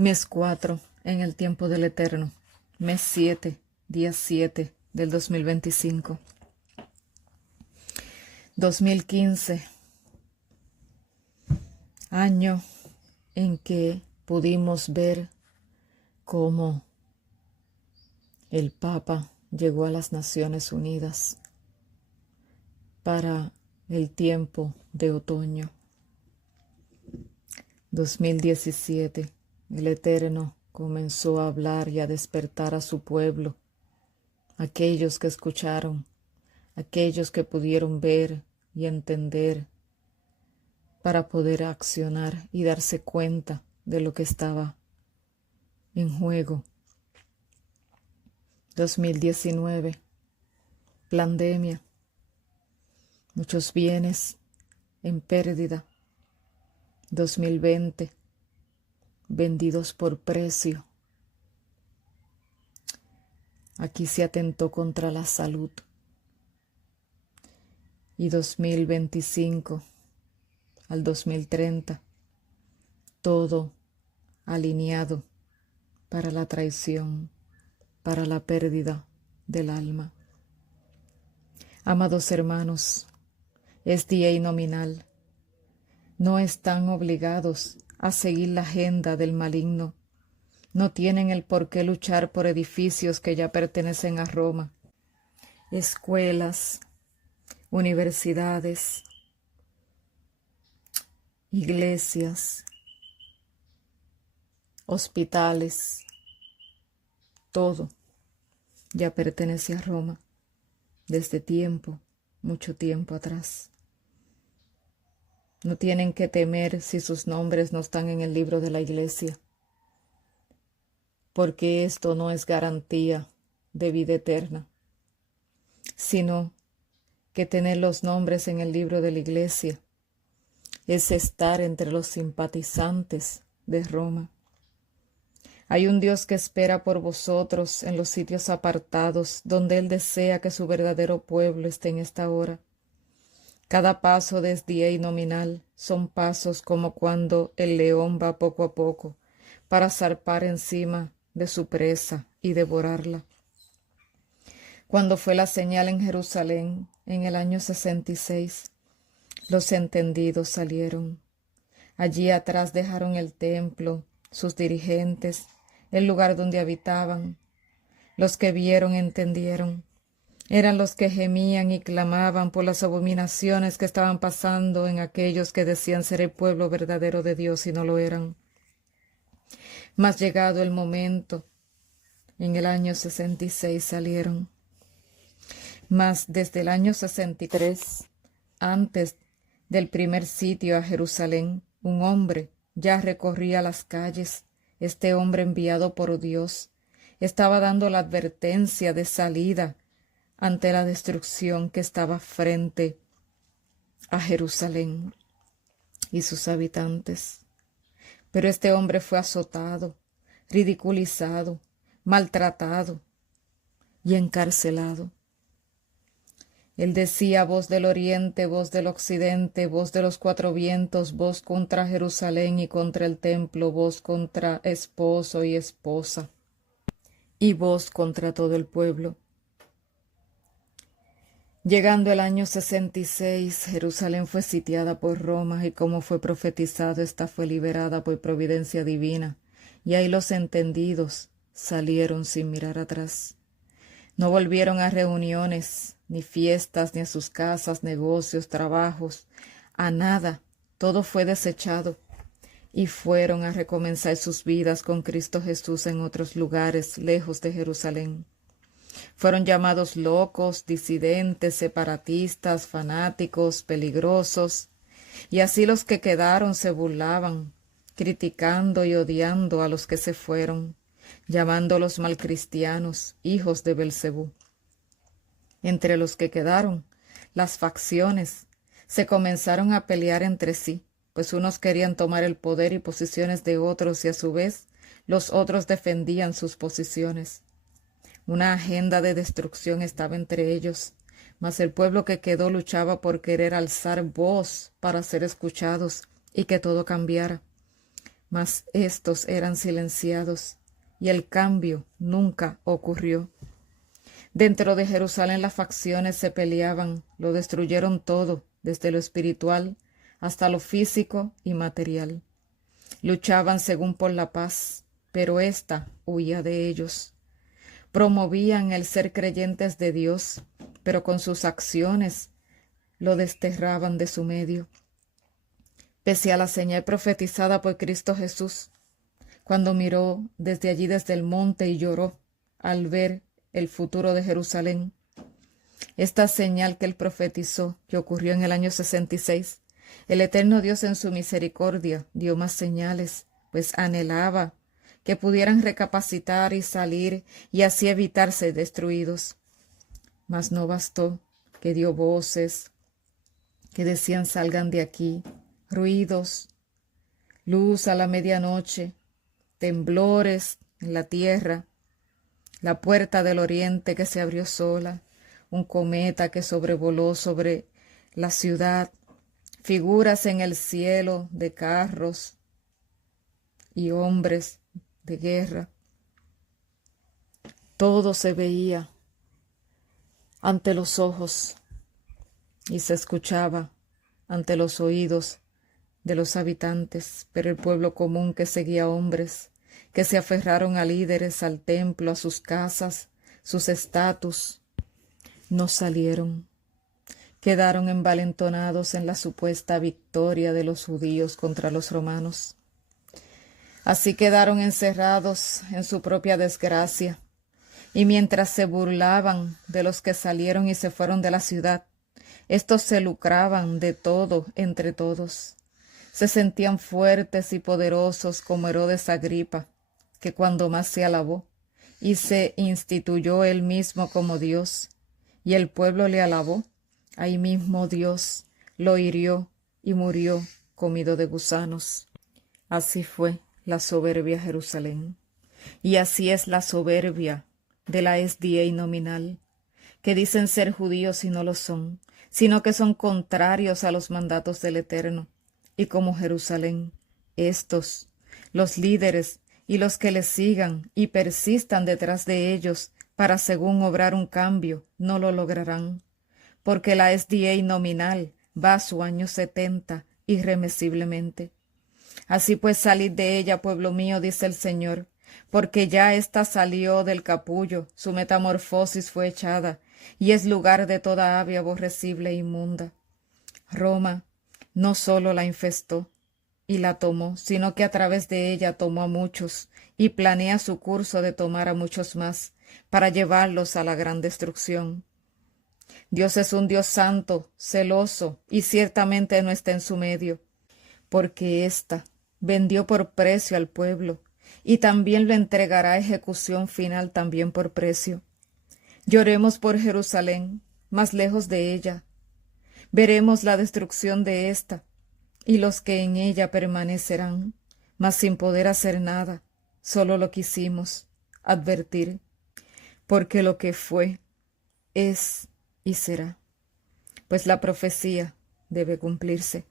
Mes 4 en el tiempo del Eterno. Mes 7, día 7 del 2025. 2015, año en que pudimos ver cómo el Papa llegó a las Naciones Unidas para el tiempo de otoño. 2017, el Eterno comenzó a hablar y a despertar a su pueblo, aquellos que escucharon, aquellos que pudieron ver y entender para poder accionar y darse cuenta de lo que estaba en juego. 2019, pandemia, muchos bienes en pérdida. 2020, vendidos por precio. Aquí se atentó contra la salud. Y 2025 al 2030, todo alineado para la traición, para la pérdida del alma. Amados hermanos, es día innominal. No están obligados a seguir la agenda del maligno. No tienen el por qué luchar por edificios que ya pertenecen a Roma. Escuelas, universidades, iglesias, hospitales, todo ya pertenece a Roma desde tiempo, mucho tiempo atrás. No tienen que temer si sus nombres no están en el libro de la iglesia, porque esto no es garantía de vida eterna, sino que tener los nombres en el libro de la iglesia es estar entre los simpatizantes de Roma. Hay un Dios que espera por vosotros en los sitios apartados, donde Él desea que su verdadero pueblo esté en esta hora. Cada paso desdía y nominal son pasos como cuando el león va poco a poco para zarpar encima de su presa y devorarla. Cuando fue la señal en Jerusalén en el año 66, los entendidos salieron. Allí atrás dejaron el templo, sus dirigentes, el lugar donde habitaban. Los que vieron entendieron. Eran los que gemían y clamaban por las abominaciones que estaban pasando en aquellos que decían ser el pueblo verdadero de Dios y no lo eran. Mas llegado el momento, en el año 66 salieron. Mas desde el año 63, antes del primer sitio a Jerusalén, un hombre ya recorría las calles. Este hombre enviado por Dios estaba dando la advertencia de salida ante la destrucción que estaba frente a Jerusalén y sus habitantes. Pero este hombre fue azotado, ridiculizado, maltratado y encarcelado. Él decía: voz del oriente, voz del occidente, voz de los cuatro vientos, voz contra Jerusalén y contra el templo, voz contra esposo y esposa, y voz contra todo el pueblo. Llegando el año 66, Jerusalén fue sitiada por Roma, y como fue profetizado, esta fue liberada por providencia divina, y ahí los entendidos salieron sin mirar atrás. No volvieron a reuniones, ni fiestas, ni a sus casas, negocios, trabajos, a nada. Todo fue desechado, y fueron a recomenzar sus vidas con Cristo Jesús en otros lugares, lejos de Jerusalén. Fueron llamados locos, disidentes, separatistas, fanáticos, peligrosos, y así los que quedaron se burlaban, criticando y odiando a los que se fueron, llamándolos malcristianos, hijos de Belcebú. Entre los que quedaron, las facciones se comenzaron a pelear entre sí, pues unos querían tomar el poder y posiciones de otros, y a su vez los otros defendían sus posiciones. Una agenda de destrucción estaba entre ellos, mas el pueblo que quedó luchaba por querer alzar voz para ser escuchados y que todo cambiara. mas éstos eran silenciados, y el cambio nunca ocurrió. Dentro de Jerusalén las facciones se peleaban, lo destruyeron todo, desde lo espiritual hasta lo físico y material. Luchaban según por la paz, pero ésta huía de ellos. Promovían el ser creyentes de Dios, pero con sus acciones lo desterraban de su medio. Pese a la señal profetizada por Cristo Jesús, cuando miró desde allí, desde el monte, y lloró al ver el futuro de Jerusalén, esta señal que él profetizó, que ocurrió en el año 66, el eterno Dios en su misericordia dio más señales, pues anhelaba que pudieran recapacitar y salir y así evitar ser destruidos. Mas no bastó, que dio voces que decían: salgan de aquí, ruidos, luz a la medianoche, temblores en la tierra, la puerta del oriente que se abrió sola, un cometa que sobrevoló sobre la ciudad, figuras en el cielo de carros y hombres de guerra. Todo se veía ante los ojos y se escuchaba ante los oídos de los habitantes, pero el pueblo común, que seguía hombres, que se aferraron a líderes, al templo, a sus casas, sus estatus, no salieron. Quedaron envalentonados en la supuesta victoria de los judíos contra los romanos. Así quedaron encerrados en su propia desgracia, y mientras se burlaban de los que salieron y se fueron de la ciudad, estos se lucraban de todo entre todos. Se sentían fuertes y poderosos como Herodes Agripa, que cuando más se alabó y se instituyó él mismo como Dios, y el pueblo le alabó, ahí mismo Dios lo hirió y murió comido de gusanos. Así fue la soberbia Jerusalén, y así es la soberbia de la SDA nominal, que dicen ser judíos y no lo son, sino que son contrarios a los mandatos del Eterno. Y como Jerusalén, estos, los líderes y los que les sigan y persistan detrás de ellos para según obrar un cambio, no lo lograrán, porque la SDA nominal va a su año 70 irremisiblemente. Así pues, salid de ella, pueblo mío, dice el Señor, porque ya ésta salió del capullo, su metamorfosis fue echada, y es lugar de toda ave aborrecible e inmunda. Roma no solo la infestó y la tomó, sino que a través de ella tomó a muchos, y planea su curso de tomar a muchos más, para llevarlos a la gran destrucción. Dios es un Dios santo, celoso, y ciertamente no está en su medio, porque ésta vendió por precio al pueblo, y también lo entregará a ejecución final también por precio. Lloremos por Jerusalén, más lejos de ella. Veremos la destrucción de ésta, y los que en ella permanecerán, mas sin poder hacer nada, solo lo quisimos advertir, porque lo que fue, es y será, pues la profecía debe cumplirse.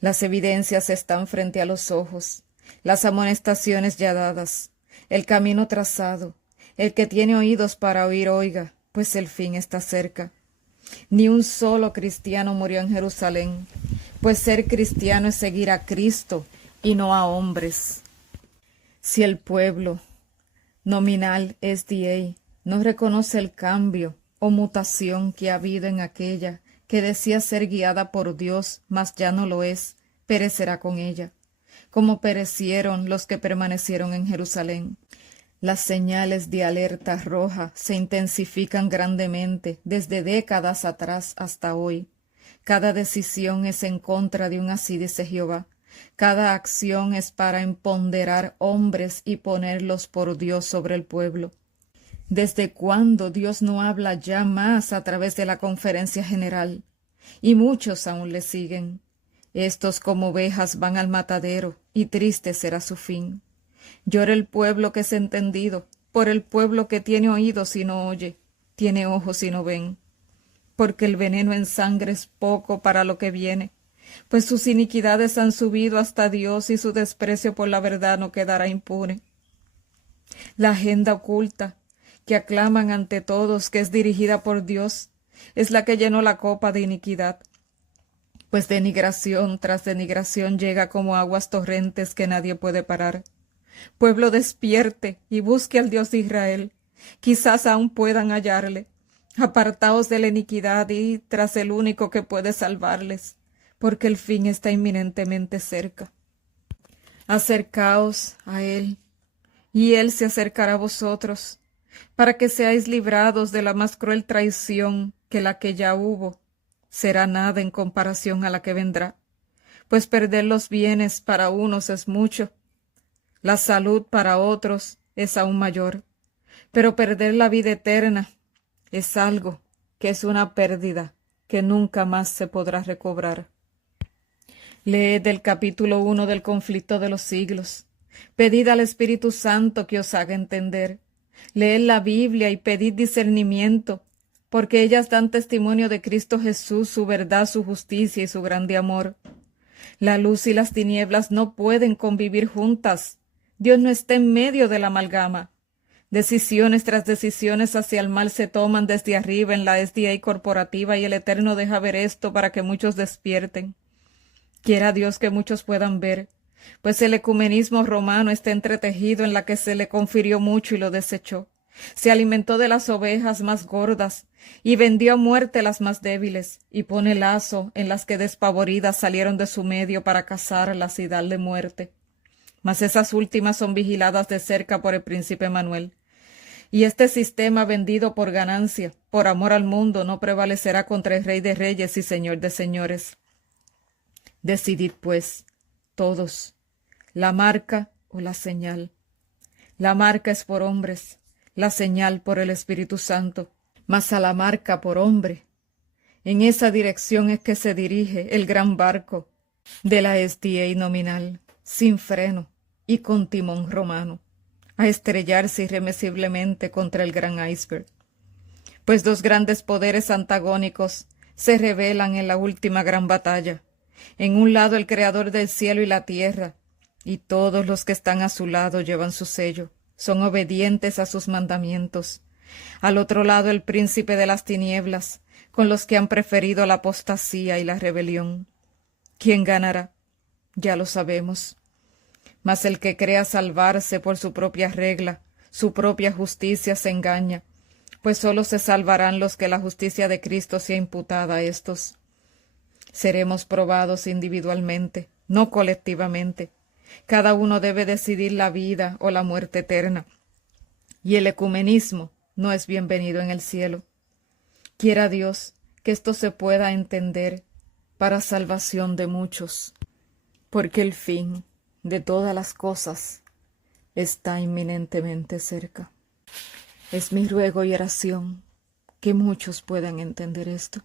Las evidencias están frente a los ojos, las amonestaciones ya dadas, el camino trazado. El que tiene oídos para oír, oiga, pues el fin está cerca. Ni un solo cristiano murió en Jerusalén, pues ser cristiano es seguir a Cristo y no a hombres. Si el pueblo nominal SDA no reconoce el cambio o mutación que ha habido en aquella que decía ser guiada por Dios, mas ya no lo es, perecerá con ella, como perecieron los que permanecieron en Jerusalén. Las señales de alerta roja se intensifican grandemente desde décadas atrás hasta hoy. Cada decisión es en contra de un así dice Jehová. Cada acción es para empoderar hombres y ponerlos por Dios sobre el pueblo. ¿Desde cuándo Dios no habla ya más a través de la conferencia general? Y muchos aún le siguen. Estos como ovejas van al matadero, y triste será su fin. Llora el pueblo que es entendido, por el pueblo que tiene oídos y no oye, tiene ojos y no ven. Porque el veneno en sangre es poco para lo que viene, pues sus iniquidades han subido hasta Dios y su desprecio por la verdad no quedará impune. La agenda oculta, que aclaman ante todos que es dirigida por Dios, es la que llenó la copa de iniquidad, pues denigración tras denigración llega como aguas torrentes que nadie puede parar. Pueblo, despierte y busque al Dios de Israel, quizás aún puedan hallarle. Apartaos de la iniquidad y tras el único que puede salvarles, porque el fin está inminentemente cerca. Acercaos a Él, y Él se acercará a vosotros, para que seáis librados de la más cruel traición, que la que ya hubo será nada en comparación a la que vendrá, pues perder los bienes para unos es mucho, la salud para otros es aún mayor, pero perder la vida eterna es algo que es una pérdida que nunca más se podrá recobrar. Leed el capítulo 1 del conflicto de los siglos. Pedid al Espíritu Santo que os haga entender. Leed la Biblia y pedid discernimiento, porque ellas dan testimonio de Cristo Jesús, su verdad, su justicia y su grande amor. La luz y las tinieblas no pueden convivir juntas. Dios no está en medio de la amalgama. Decisiones tras decisiones hacia el mal se toman desde arriba en la SDA corporativa y el Eterno deja ver esto para que muchos despierten. Quiera Dios que muchos puedan ver, pues el ecumenismo romano está entretejido en la que se le confirió mucho y lo desechó. Se alimentó de las ovejas más gordas y vendió a muerte las más débiles y pone lazo en las que despavoridas salieron de su medio para cazarlas y darle muerte. Mas esas últimas son vigiladas de cerca por el príncipe Manuel. Y este sistema vendido por ganancia, por amor al mundo, no prevalecerá contra el Rey de Reyes y Señor de Señores. Decidid, pues, todos, la marca o la señal. La marca es por hombres, la señal por el Espíritu Santo, mas a la marca por hombre. En esa dirección es que se dirige el gran barco de la SDA nominal, sin freno y con timón romano, a estrellarse irremisiblemente contra el gran iceberg. Pues dos grandes poderes antagónicos se revelan en la última gran batalla. En un lado el Creador del cielo y la tierra, y todos los que están a su lado llevan su sello, son obedientes a sus mandamientos. Al otro lado el príncipe de las tinieblas, con los que han preferido la apostasía y la rebelión. ¿Quién ganará? Ya lo sabemos. Mas el que crea salvarse por su propia regla, su propia justicia se engaña, pues sólo se salvarán los que la justicia de Cristo sea imputada a éstos. Seremos probados individualmente, no colectivamente. Cada uno debe decidir la vida o la muerte eterna. Y el ecumenismo no es bienvenido en el cielo. Quiera Dios que esto se pueda entender para salvación de muchos, porque el fin de todas las cosas está inminentemente cerca. Es mi ruego y oración que muchos puedan entender esto.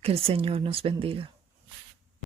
Que el Señor nos bendiga.